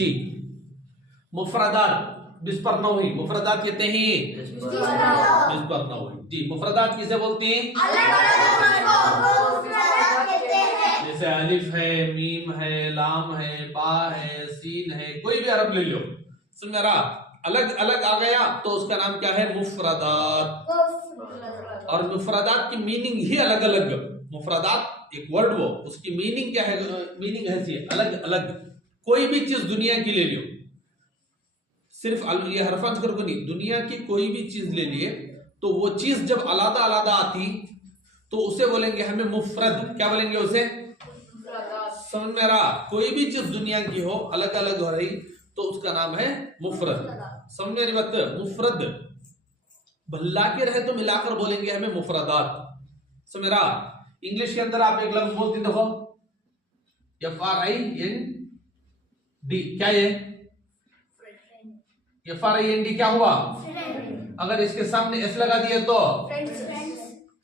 जी। मुफरदात बिस्पर न हुई, मुफरदात कहते हैं बिस्पर न हुई जी। मुफरदात किसे बोलते हैं? जैसे अलिफ है, मीम है, लाम है, बा है, सीन है, कोई भी अरब ले लो, सुन मेरा, अलग अलग आ गया तो उसका नाम क्या है? मुफरदात। और मुफरदात की मीनिंग ही अलग अलग। मुफरदात एक वर्ड, वो उसकी मीनिंग क्या है? मीनिंग ऐसी है अलग अलग। कोई भी चीज दुनिया की ले लो, सिर्फ ये हरफान को नहीं, दुनिया की कोई भी चीज ले लिए तो वो चीज जब अलग अलग आती तो उसे बोलेंगे हमें मुफरद। क्या बोलेंगे उसे? समझ में रहा? कोई भी चीज दुनिया की हो अलग अलग हो रही तो उसका नाम है मुफरद। समझ मेरी बात? मुफरद भल्ला के रहे तो मिलाकर बोलेंगे हमें मुफरदात। समझ रहा? इंग्लिश के अंदर आप एक लफ्ज बोलते देखो, FRIND, क्या ये? FRIND क्या हुआ? अगर इसके सामने S लगा दिए तो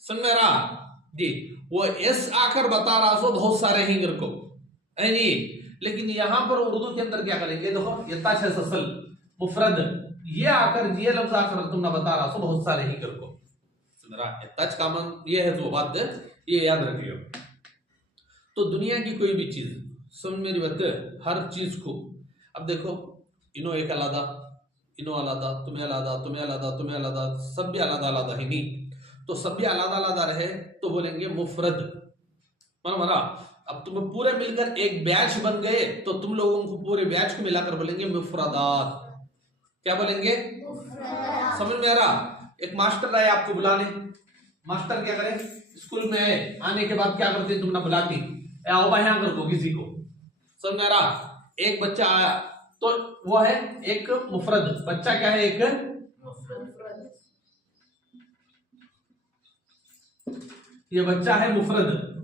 सुन मेरा जी, वो S आकर बता रहा सो बहुत सारे हैं घर को है नहीं, लेकिन यहां पर उर्दू के अंदर क्या करेंगे देखो, यताशल मुफरद, ये आकर ये लफ्ज आकर तुमने बता रहा सो बहुत सारे ही घर को। सुन रहा? यताच कामन ये है जो बात, ये याद रखिए। तो दुनिया की कोई भी चीज, समझ मेरी बात, हर चीज को, अब देखो इनो एक अलादा, इनो अलादा, तुम्हें अलादा, तुम्हें अलादा, तुम्हें अलादा, सब भी अलादा अलादा है नहीं, तो सब भी अलादा अलादा रहे तो बोलेंगे मुफरद। मरा? अब तुम पूरे मिलकर एक बैच बन गए तो तुम लोगों को पूरे बैच को मिलाकर बोलेंगे मुफरदात। क्या बोलेंगे? समझ में आ रहा? एक मास्टर आए आपको बुलाने, मास्टर क्या करे? स्कूल में आने के बाद क्या करते? तुमने बुलाती, आओ भाई यहाँ कर किसी को। समझ में आ रहा? एक बच्चा आया तो वो है एक मुफरद। बच्चा क्या है? एक मुफरद। ये बच्चा है मुफरद।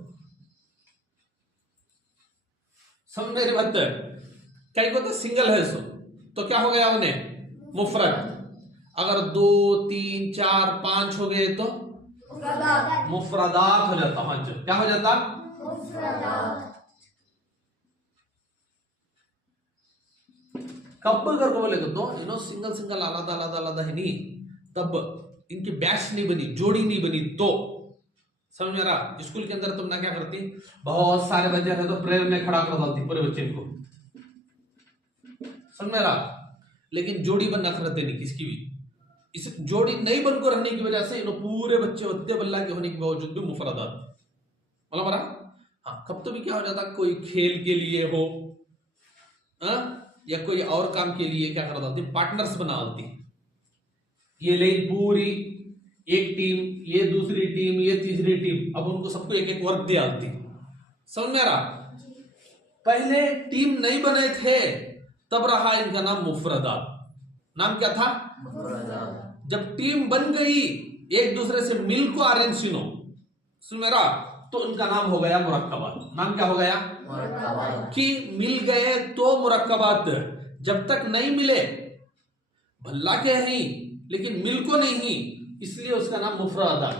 समझ मेरी बात? क्या कहते? सिंगल है सो तो क्या हो गया उन्हें? मुफरद। अगर 2 3 4 5 हो गए तो मुफरदात हो जाता। क्या हो जाता? मुफरदात। कब कर को बोलेगा तो इनो सिंगल सिंगल आलादा आलादा आलादा है नहीं, तब इनकी बैच नहीं बनी, जोड़ी नहीं बनी तो। समझ में रहा? स्कूल के अंदर तुम ना क्या करती, बहुत सारे बच्चे थे तो प्रेयर में खड़ा कर डालती पूरे बच्चे को। समझ में रहा? लेकिन जोड़ी बनना करते नहीं किसकी भी। इस जोड़ी नहीं बनकर रहने की वजह से इन पूरे बच्चे होते बल्ला के होने के बावजूद भी मुफरदात। मतलब मरा? हाँ, कब तो भी क्या हो जाता, कोई खेल के लिए हो या कोई और काम के लिए क्या कर डालती, पार्टनर्स बना डालती। ये ले पूरी एक टीम, ये दूसरी टीम, ये तीसरी टीम, अब उनको सबको एक एक वर्क दे आती। समझ में आ रहा? पहले टीम नहीं बने थे तब रहा इनका नाम मुफरदात। नाम क्या था? मुफरदात। जब टीम बन गई, एक दूसरे से मिल को आरेंसिनो, सुन मेरा, तो उनका नाम हो गया मुरक्कबात। नाम क्या हो गया? मुरक्कबात। कि मिल गए तो मुरक्कबात। जब तक नहीं मिले, भल्ला के नहीं लेकिन मिल को नहीं, इसलिए उसका नाम मुफरदात।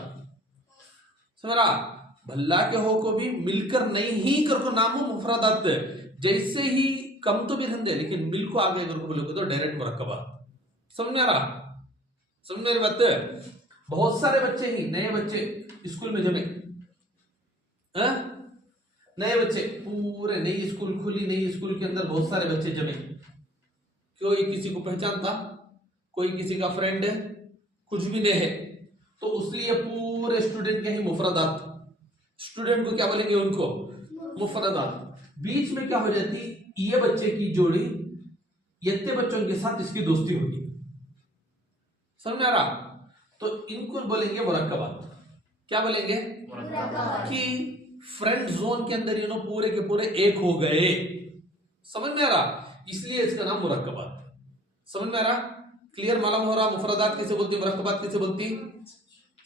समझा? भल्ला के हो को भी मिलकर नहीं ही कर को नाम हो मुफरदात। जैसे ही कम तो भी धंधे लेकिन मिल को आगे अगर बोलोगे तो डायरेक्ट मुरक्कबात। समझ में आ रहा? समझ मेरी बात? बहुत सारे बच्चे ही नए बच्चे स्कूल में जमे, नए बच्चे पूरे नई स्कूल खुली, नई स्कूल के अंदर बहुत सारे बच्चे जमे। कोई किसी को पहचानता, कोई किसी का फ्रेंड है, कुछ भी नहीं है, तो इसलिए पूरे स्टूडेंट के ही मुफरदात। स्टूडेंट को क्या बोलेंगे? उनको मुफरदात। बीच में क्या हो जाती, ये बच्चे की जोड़ी इतने बच्चों के साथ इसकी दोस्ती होगी। समझ में आ रहा? तो इनको बोलेंगे मुरक्कबात। क्या बोलेंगे? कि फ्रेंड जोन के अंदर इन्हों पूरे के पूरे एक हो गए। समझ में आ रहा? इसलिए इसका नाम मुरक्कबात। समझ में आ रहा? क्लियर मालूम हो रहा? मुफरदात किसे बोलती, मुरक्कबात किसे बोलती?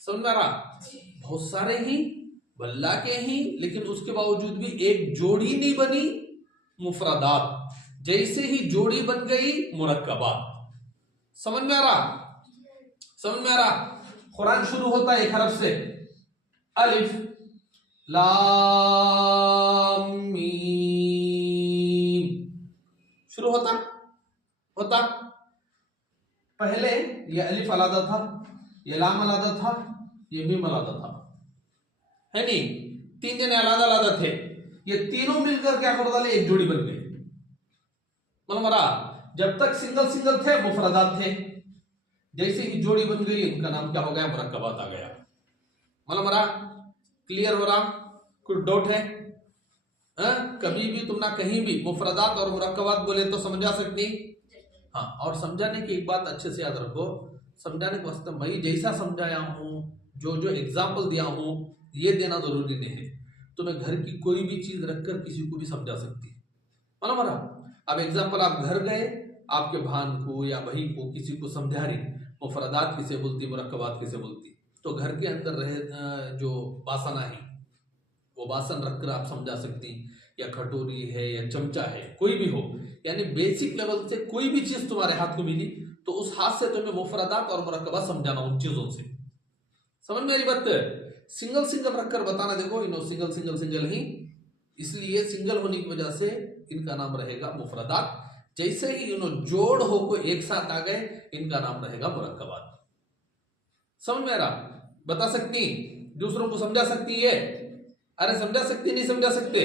समझ में आ रहा? बहुत सारे ही बल्ला के ही, लेकिन उसके बावजूद भी एक जोड़ी नहीं बनी, मुफरदात। जैसे ही जोड़ी बन गई, मुरक्कबात। समझ में आ रहा? समझ में आ रहा? कुरान शुरू होता है एक हरफ से, अलिफ लाम मीम। शुरू होता पहले ये अलिफ अलादा था, ये लाम अलादा था, ये मीम अलादा था, है नहीं? तीन जने अलादा अलादा थे, ये तीनों मिलकर क्या कर डाले? एक जोड़ी बन गई। मतलब जब तक सिंगल सिंगल थे मुफरदात थे, जैसे ही जोड़ी बन गई इनका नाम क्या हो गया? मुरक्कबात आ गया। मतलब क्लियर हो रहा? कुछ डाउट है? कभी भी तुम ना कहीं भी मुफरदात और मुरक्कबात बोले तो समझा सकती? हाँ, और समझाने की एक बात अच्छे से याद रखो, समझाने के वास्ते मैं जैसा समझाया हूँ, जो जो एग्जाम्पल दिया हूँ, ये देना जरूरी नहीं है। तुम्हें घर की कोई भी चीज रखकर किसी को भी समझा सकती है। मतलब अब एग्जाम्पल, आप घर गए, आपके भान को या बही को किसी को समझा रही मुफरदात किसे बोलती, मुरक्कबात किसे बोलती, तो घर के अंदर रहे जो बासन है वो बासन रखकर आप समझा सकती, या कटोरी है या चमचा है, कोई भी हो, यानी बेसिक लेवल से कोई भी चीज तुम्हारे हाथ को मिली तो उस हाथ से तुम्हें मुफरदात और मुरक्कबात समझाना उन चीजों से। समझ में आ रही बात? सिंगल सिंगल रखकर बताना, देखो इनो सिंगल सिंगल सिंगल ही, इसलिए सिंगल होने की वजह से इनका नाम रहेगा मुफरदात। जैसे ही इनो जोड़ हो को एक साथ आ गए, इनका नाम रहेगा मुरक्कबात। समझ में आ रहा? बता सकती, दूसरों को समझा सकती है? अरे समझा सकती, नहीं समझा सकते?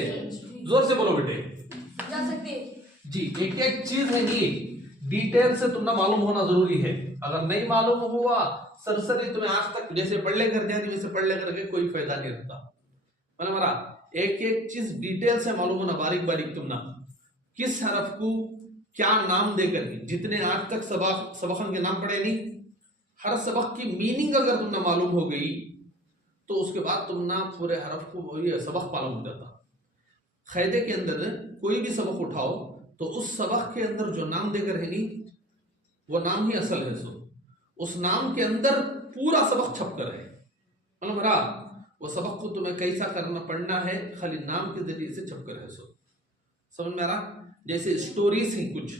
जोर से बोलो बेटे। समझा सकते जी। एक एक चीज है नहीं, डिटेल से तुमने मालूम होना जरूरी है। अगर नहीं मालूम हुआ सरसरी तुम्हें आज तक जैसे पढ़ ले कर दिया, वैसे पढ़ ले करके कोई फायदा नहीं रहता। मतलब हमारा एक एक चीज डिटेल से मालूम होना, बारीक बारीक तुमने किस हरफ को क्या नाम देकर, जितने आज तक सबक के नाम पढ़े नहीं, हर सबक की मीनिंग अगर तुमने मालूम हो गई तो उसके बाद तुम ना पूरे हरफ को ये सबक मालूम हो जाता। कायदे के अंदर कोई भी सबक उठाओ तो उस सबक के अंदर जो नाम देकर है नहीं, वो नाम ही असल है। सो उस नाम के अंदर पूरा सबक छप कर है। मतलब मेरा वो सबक को तुम्हें कैसा करना पड़ना है, खाली नाम के जरिए से छप कर है। सो समझ में आ रहा? जैसे स्टोरीज हैं, कुछ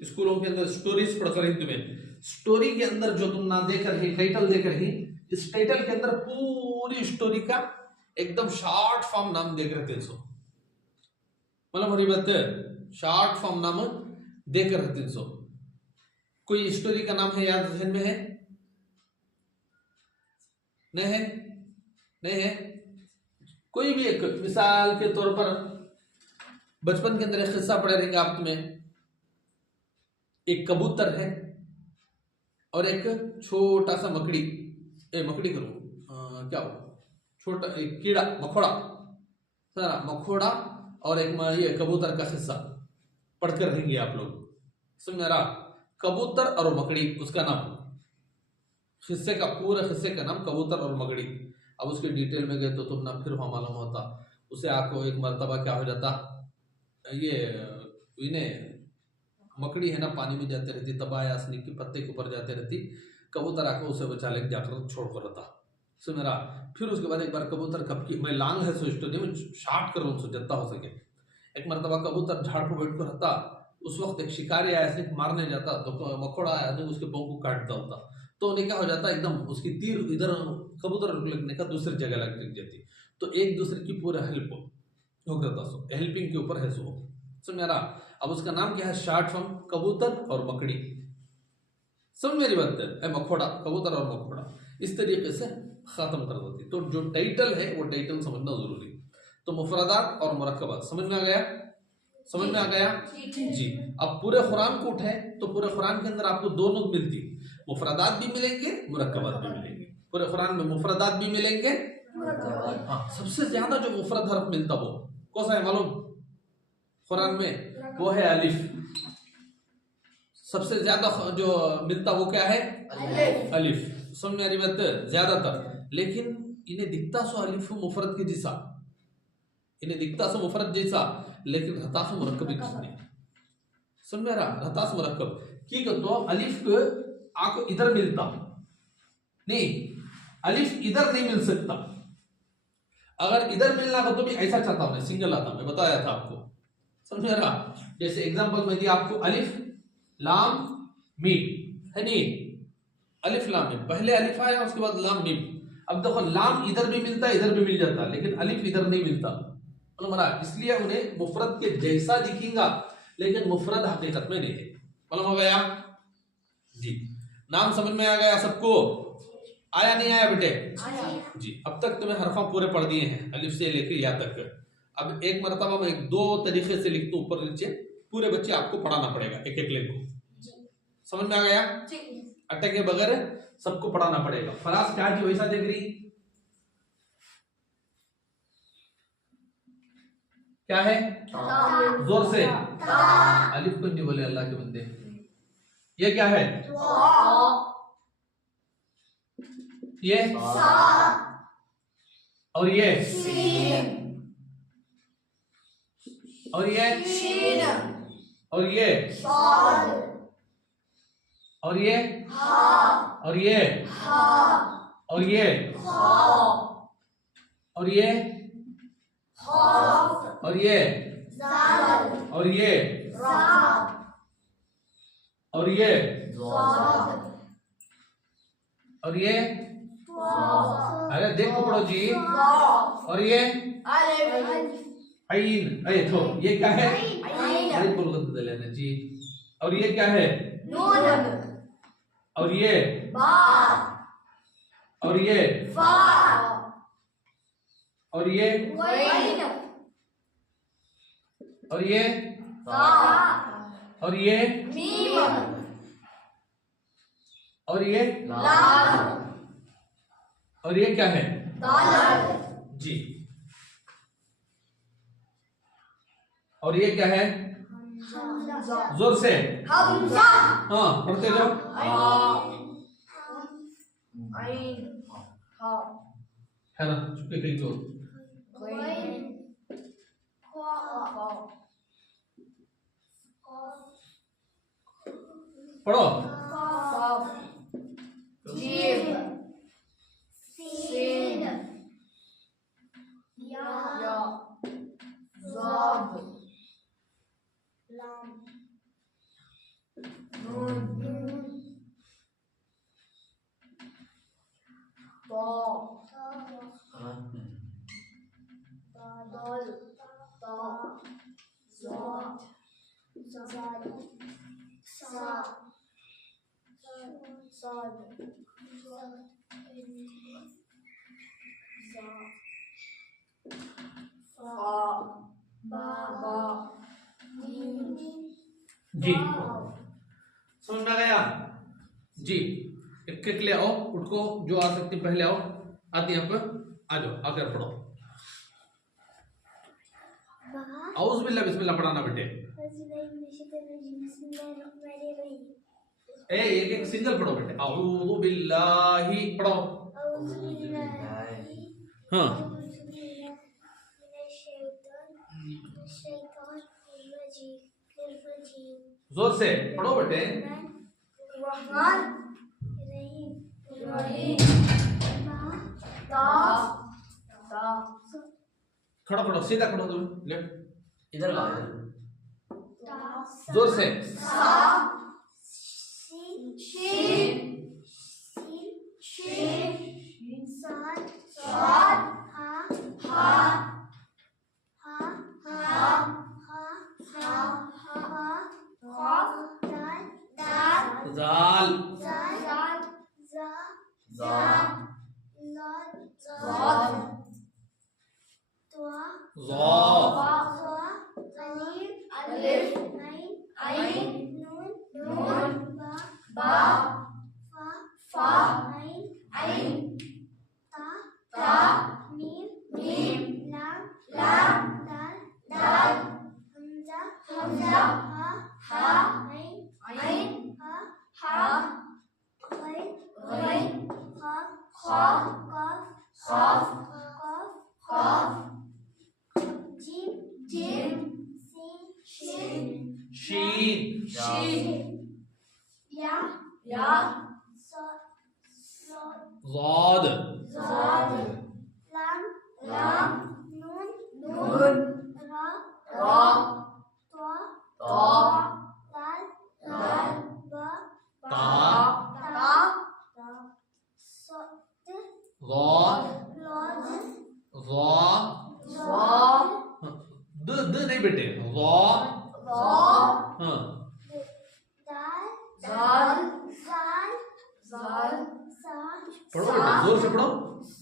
स्कूलों के अंदर स्टोरीज पढ़कर ही तुम्हें स्टोरी के अंदर जो तुम ना देकर ही टाइटल देकर ही, इस टाइटल के अंदर पूरी स्टोरी का एकदम शॉर्ट फॉर्म नाम देकर रहते। सो मतलब हरी बात है, शॉर्ट फॉर्म नाम देकर रहते। सो कोई स्टोरी का नाम है, याद ध्यान में है? नहीं है? नहीं है? कोई भी एक मिसाल के तौर पर बचपन के अंदर एक किस्सा पढ़े रहेंगे आप तुम्हें। एक कबूतर है और एक छोटा सा मकड़ी करूं क्या हो, छोटा एक कीड़ा, मखोड़ा, सारा मखोड़ा और एक ये कबूतर का किस्सा पढ़कर रहेंगे आप लोग। समझ रहा? कबूतर और मकड़ी, उसका नाम, हिस्से का पूरा हिस्से का नाम कबूतर और मकड़ी। अब उसके डिटेल में गए तो तुम ना फिर वहां मालूम होता। उसे आपको एक मर्तबा क्या हो जाता, ये इन्हें मकड़ी है ना पानी में जाते रहती, तबाह यासनी के पत्ते के ऊपर जाते रहती, कबूतर आकर उसे बचा लेकर जाकर छोड़ कर रहता। सो मेरा फिर उसके बाद एक बार कबूतर कब की मैं लांग है, सो स्टोरी में शार्ट कर उनसे जितना हो सके। एक मरतबा कबूतर झाड़ पर बैठ कर रहता, उस वक्त एक शिकारी आया ऐसे मारने जाता तो मखोड़ा आया तो उसके पाँव को काट डालता, तो उन्हें क्या हो जाता, एकदम उसकी तीर इधर कबूतर लगने का दूसरी जगह लग जाती, तो एक दूसरे की पूरा हेल्प हो करता। सो हेल्पिंग के ऊपर है। सो मेरा अब उसका नाम क्या है, शॉर्ट फॉर्म कबूतर और मकड़ी। समझ मेरी बात है? मखोड़ा, कबूतर और मखोड़ा, इस तरीके से खत्म कर देती। तो जो टाइटल है वो टाइटल समझना जरूरी। तो मुफरदात और मुरक्कबात समझ में आ गया? समझ में आ गया जी। अब पूरे कुरान को उठाए तो पूरे कुरान के अंदर आपको दोनों मिलती, मुफरदात भी मिलेंगे, मुरक्कबात भी मिलेंगे। पूरे कुरान में मुफरदात भी मिलेंगे, हाँ, सबसे ज्यादा जो मुफरद हरफ मिलता वो कौन सा है मालूम? कुरान में वो है अलिफ। सबसे ज्यादा जो मिलता वो क्या है? अलिफ। समझ में आ रही बात? ज्यादातर, लेकिन इन्हें दिखता सो अलिफ मुफरद के जैसा, इन्हें दिखता सो मुफरद जैसा, लेकिन रहता सो मुरक्कब ही नहीं। समझ में आ रहा? रहता सो मुरक्कब की तो अलिफ को आपको इधर मिलता नहीं, अलिफ इधर नहीं मिल सकता। अगर इधर मिलना हो तो भी ऐसा चाहता हूं, सिंगल आता, मैं बताया था आपको। समझ में आ रहा? जैसे एग्जांपल में दिया आपको, अलिफ लाम मीम है नहीं, अलिफ लाम मीम, पहले अलिफ आया उसके बाद लाम मीम। अब देखो लाम इधर भी मिलता है, इधर भी मिल जाता, लेकिन अलिफ इधर नहीं मिलता। इसलिए उन्हें मुफरद के जैसा दिखेगा, लेकिन मुफरद हकीकत में नहीं है। मालूम हो गया जी। नाम समझ में आ गया सबको? आया नहीं आया बेटे? जी। अब तक तुम्हें हरफा पूरे पढ़ दिए हैं, अलिफ से लेकर या तक। अब एक मरतबा में 2 तरीके से लिखते ऊपर नीचे, पूरे बच्चे आपको पढ़ाना पड़ेगा एक एक लाइन को। समझ में आ गया? अटके के बगैर सबको पढ़ाना पड़ेगा। फराज क्या जी वैसा देख रही? क्या है? जोर से अलिफ को नहीं बोले अल्लाह के बंदे। ये क्या है? ये और ये और ये और ये और ये और ये और ये और ये और ये और ये और ये और ये, अरे देखो पढ़ो जी। और ये आइन, अरे तो ये क्या है? अरे बोल कर लेना जी। और ये क्या है? नून। और ये बा। और ये फा। और ये गैन। और ये ता। और ये मीम। और ये लाम। और ये क्या है? दाल जी। और ये क्या है? जोर से हमजा। हाँ पढ़ते जाओ। है ना, चुपके कहीं तो पढ़ो। जीम सीन या ज़ाद लाम नून तो दाल ता ज़ा ज़ाद सा साद जी। समझ में गया जी? एक एक ले आओ, उठको जो आ सकती पहले आओ। आती यहाँ पर आ जाओ, आकर पढ़ो। औज़ु बिल्लाह बिस्मिल्लाह पढ़ाना बेटे। एक एक सिंगल पढ़ो बेटे। औज़ु बिल्लाही पढ़ो। हाँ जोर से पढ़ो बेटे। खड़ा पढ़ो, सीधा खड़ो तुम, लेफ्ट इधर लाओ। जोर से जाल ज़ाद लाम नून रा ता दाल बा ता द नहीं बेटे, पढ़ो बेटा, जोर से पढ़ो।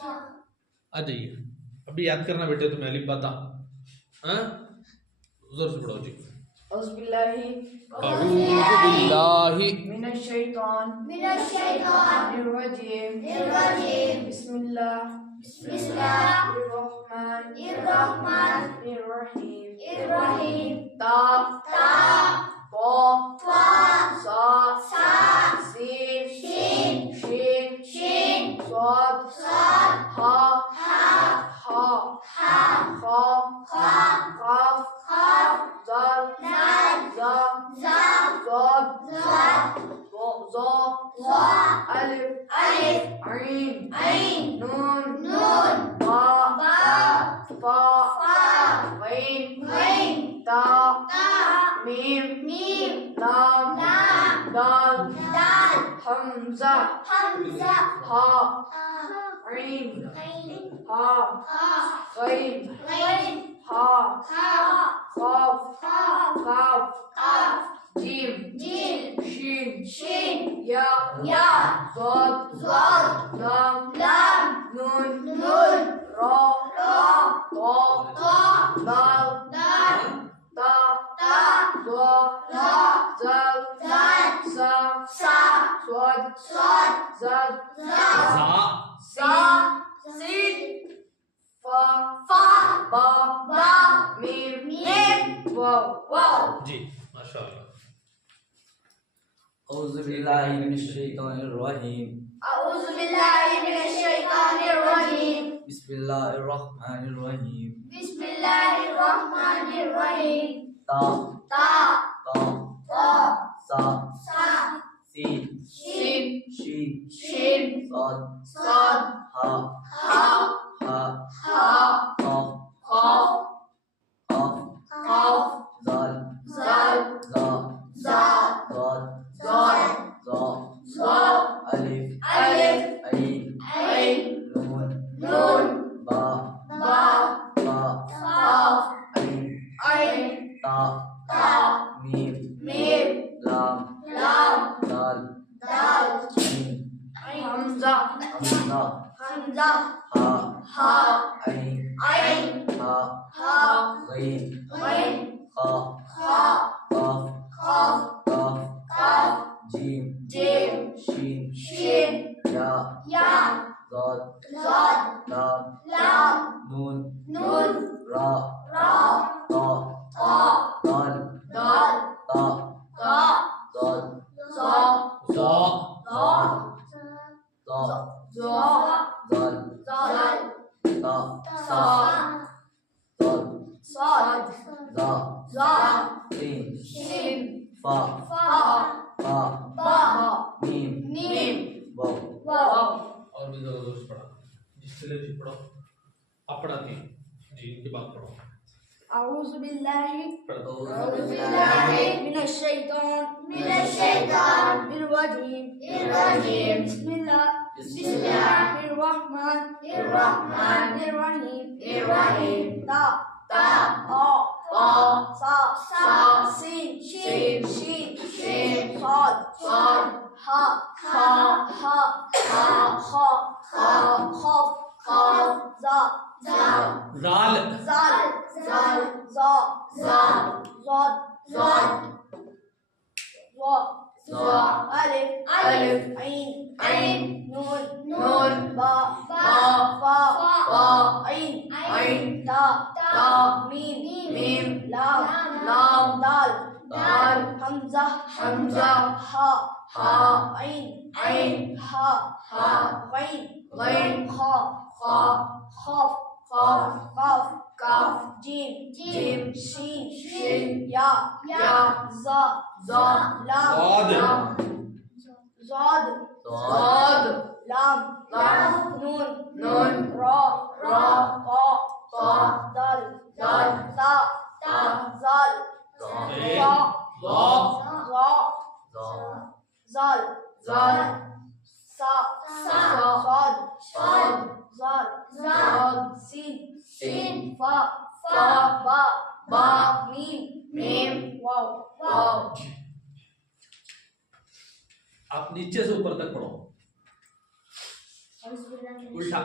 जा। आ जाइए, अभी याद करना बेटे तुम्हें अलिफ बता। हाँ, जोर से पढ़ो जी। औज़ुबिल्लाहि अऊज़ुबिल्लाहि मिनश्शैतानिर्रजीम बिस्मिल्लाहिर्रहमानिर्रहीम ता ता सा सीन शीन स्वाद हा काफ दाल जा अलिफ ऐन नून बा फा गैन ता मीम लाम दाल हमजा हा ऐन हा गैन हा काफ जीम शीन या ज़ाद लाम नून रा दाल ता ज़ाल सा स्वाद ज़ाद सा सीन फा बा मीम वाव जी, माशाअल्लाह। औज़ुबिल्लाहि मिनश्शैतानिर्रजीम बिस्मिल्लाहिर्रहमानिर्रहीम ता सा सीन शीन स्वाद हा काफ दाल अलिफ ऐन नून बा ऐन ता मीम लाम दाल हमजा हा ऐन हा गैन काफ जीम शीन या ज़ाद लाम नून रा दाल ता सीन फा मीम वाव और भी ज़रा जोर से पढ़ा, जिससे ले पढ़ो। आप पढ़ाती हैं जी, इनके बाद पढ़ो। औज़ुबिल्लाहि पढ़ो। मिनश्शैतानिर्रजीम बिस्मिल्लाहिर्रहमानिर्रहीम ता सा सीन स्वाद हा खौफ जाल अलिफ ऐन नून बा फा ऐन ता मीम लाम दाल हमजा हा ऐन हा गैन काफ जीम शीन या ज़ाद लाम नून रा दाल ता ज़ाल सा स्वाद ज़ाल Shin. Fa. Ba. Mim. Wow. आप नीचे से ऊपर तक पढ़ो। उल्टा।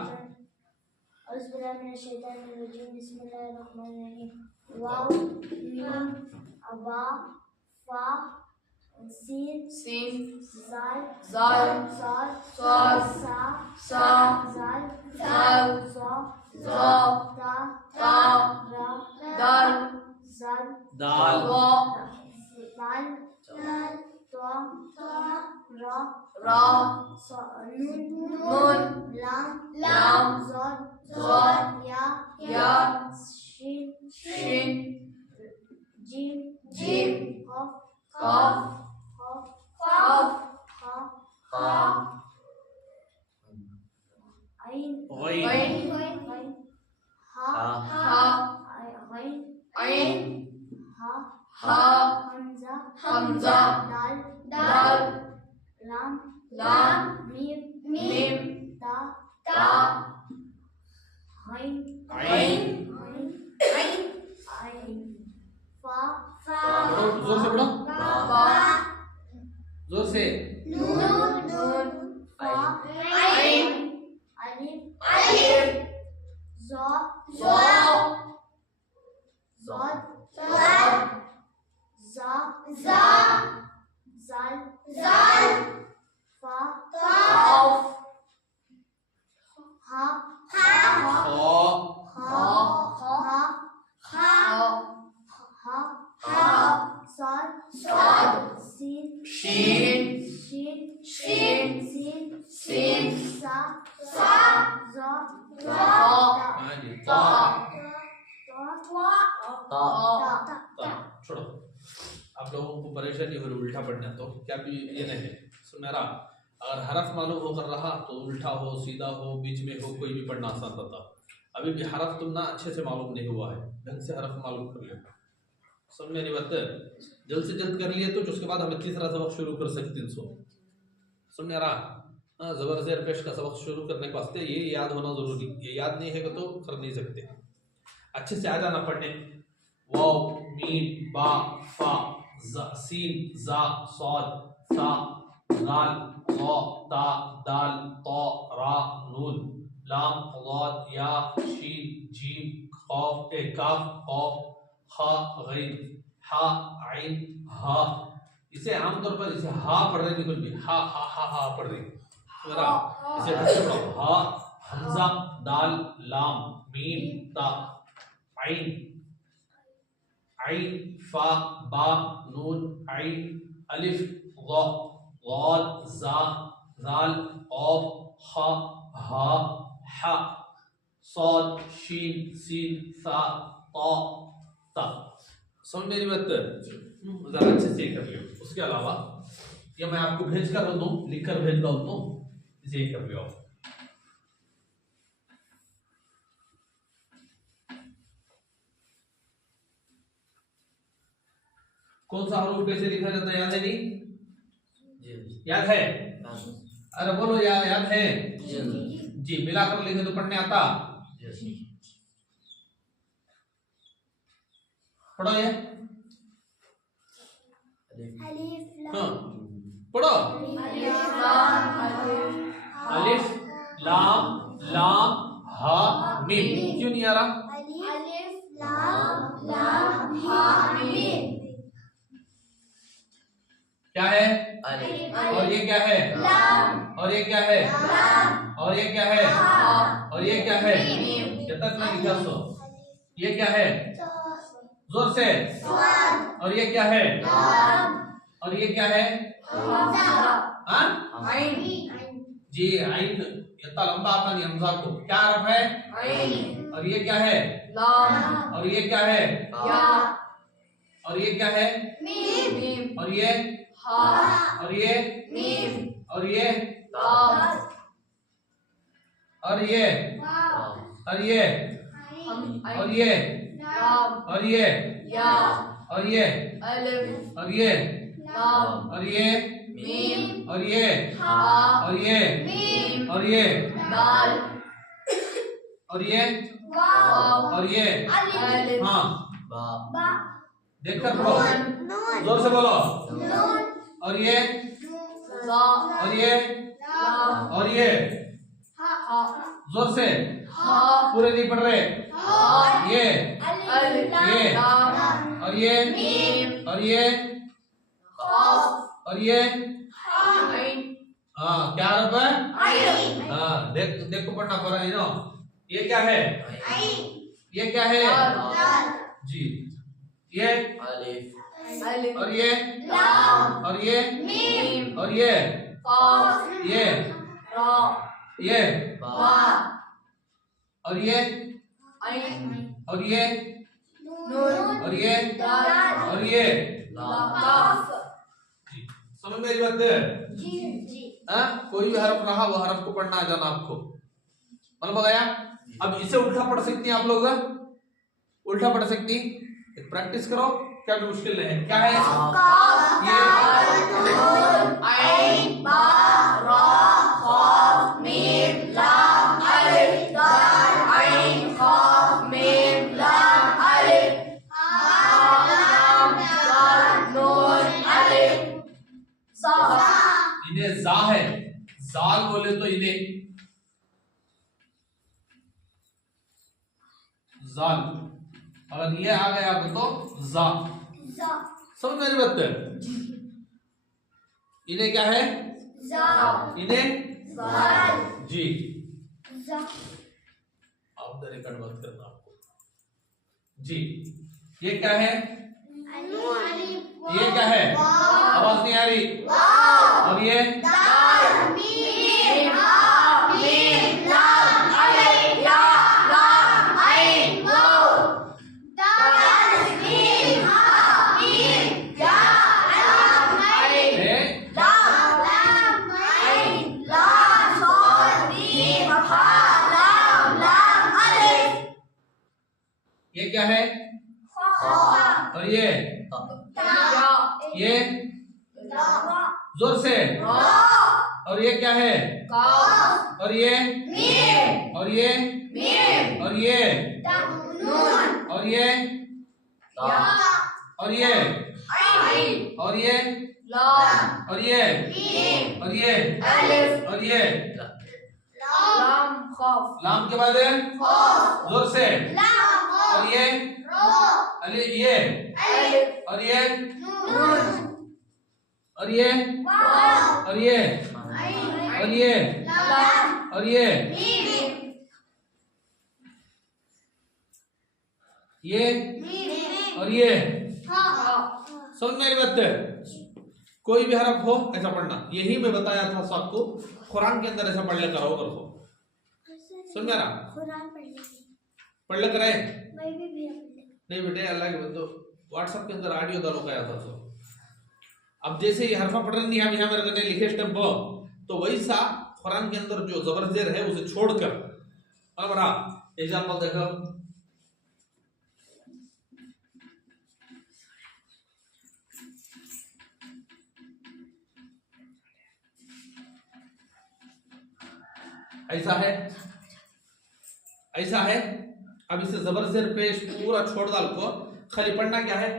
वाव मीम अबा फा सीन जाल साद सा जाल ता Dal. दाल Ra. nun lam zod ya Shin. jim Qaf. ha ain गैन ha Ain. ha Ha. hamza Dal. lam mim ta आइन fa पढ़ो, जोर से पढ़ो, Ba. जोर से। nun Ain. alif zo Zod. za zal fa Qaf. ha Ha. sad Shin. sin sa zo हाँ जी, Ta. छोड़ो। आप लोगों को परेशानी हो रही उल्टा पढ़ना, तो क्या भी ये नहीं है। सुन मेरा, अगर हरफ मालूम होकर रहा तो उल्टा हो सीधा हो बीच में हो कोई भी पढ़ना आसान था। अभी भी हरफ तुम ना अच्छे से मालूम नहीं हुआ है, ढंग से हरफ मालूम कर लेना। सुन मेरी बात, जल्द से जल्द कर लिए तो उसके बाद हम तीसरा सबक शुरू कर सकते हैं। सुन मेरा, हाँ ज़बर ज़ेर पेश का सबक शुरू करने के वास्ते ये याद होना जरूरी, ये याद नहीं है तो कर नहीं सकते। अच्छे से आ जाना पढ़ने। वाव मीम बा फा सीन जा साद ता दाल ज़ा ता दाल ता रा नून लाम ज़ाद या शीन जीम काफ काफ हा गैन हा आइन हा। इसे आमतौर पर इसे हा पढ़ रहे बिल्कुल भी हा हा हा हा पढ़ रहे। इसे पढ़ो हा हमजा दाल लाम मीम ता आइन फा बा नून आइन अलिफ ज़ाद ज़ा ज़ाल क़ाफ हा हा हा साद शीन सीन सा ता। समझ मेरी बात? जरा अच्छे से कर लियो। उसके अलावा ये मैं आपको भेज कर दूं, लिख कर भेज दूं तो इसे कर लियो। कौन सा हरूफ कैसे लिखा जाता है याद है? नहीं याद है? अरे बोलो याद है? जी मिलाकर लिखे तो पढ़ने आता। पढ़ो ये, हाँ पढ़ो। अलिफ लाम लाम हा मीम। क्यों नहीं आ रहा? अलिफ लाम हा मीम। क्या है? और ये क्या है? और ये क्या है? और ये क्या है? और ये क्या है? जब तक मैं लिखा सो ये क्या है? जोर से। और ये क्या है? और ये क्या है? हाँ जी आइन। इतना लंबा आता नहीं हमजा को। क्या हरफ है? और ये क्या है? और ये क्या है? और ये क्या है? और ये और ये और ये और ये और ये और ये और ये और ये और ये और ये और ये और ये और ये और ये वाव और ये अलिफ हाँ बा बा देखकर बोलो, नून जोर से बोलो। नून और ये ज़ा और ये लाम और ये हा जोर से, हा पूरे नहीं पढ़ रहे। ये अलिफ ये लाम और ये मीम और ये काफ और ये आइन हाँ क्या हरफ है? आइन हाँ देखो पढ़ना पड़ा है ना। ये क्या है? ये क्या है? दाल जी ये अलिफ अलिफ और ये लाम और ये मीम और ये काफ ये रा ये बा बा और ये आइन और ये नून और ये दाल और ये लाम काफ जी समझ में आई बात है? जी हाँ कोई भी हरफ रहा वो हरफ को पढ़ना आ जाना आपको मालूम हो गया। अब इसे उल्टा पढ़ सकती हैं आप लोग, उल्टा पढ़ सकती, एक प्रैक्टिस करो, क्या भी मुश्किल नहीं है। क्या है ये? नून आइन बा रा काफ मीम लाम अलिफ दाल आइन काफ मीम लाम अलिफ हा लाम दाल नून अलिफ सा इन्हें जा है, जाल बोले तो इन्हें जाल, अगर ये आ गया तो जा। समझ मेरी बात है? इन्हें क्या है? इन्हें जी आप द रिकॉर्ड बात करना आपको जी। ये क्या है? ये क्या है? आवाज नहीं आ रही। और ये मीम मीम लाम अलिफ या लाम आइन वाव दाल मीम मीम या लाम आइन है? लाम आइन लाम साद मीम हा लाम लाम अलिफ ये क्या है? और ये ये जोर से। और ये क्या है? काफ और ये मीम और ये मीम और ये नून और ये या और ये आइन और ये लाम और ये मीम और ये अलिफ और ये लाम काफ लाम के बाद है? जोर से। और ये अली ये अलिफ और ये नून और ये वाव और ये और ये लाम और ये मीम ये और ये हा समझ में आई बात है? कोई भी हरफ हो ऐसा पढ़ना, यही मैं बताया था सबको, कुरान के अंदर ऐसा पढ़ लेकर हो कर हो। सुन मेरा कुरान पढ़ लेंगे पढ़ ले करे मैं भी पढ़ लेंगे नहीं बेटे, अल्लाह के बंदो व्हाट्सएप के अंदर ऑडियो डालो गया था सो। अब जैसे ये हरफा पढ़ रही हम यहाँ मेरे करने लिखे स्टेप तो वैसा कुरान के अंदर जो जबर जेर है उसे छोड़कर हमारा एग्जाम्पल देखो। ऐसा है ऐसा है। अब इसे जबर जेर पेश पूरा छोड़ डाल को, खाली पढ़ना क्या है?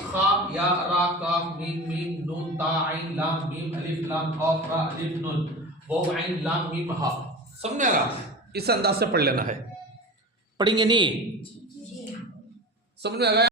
खा या रा काफ मीम मीम नून ता आइन लाम मीम अलिफ लाम काफ रा अलिफ नून वाव आइन लाम मीम हा। समझ आ रहा? इस अंदाज से पढ़ लेना है, पढ़ेंगे नहीं? समझ में आ गया?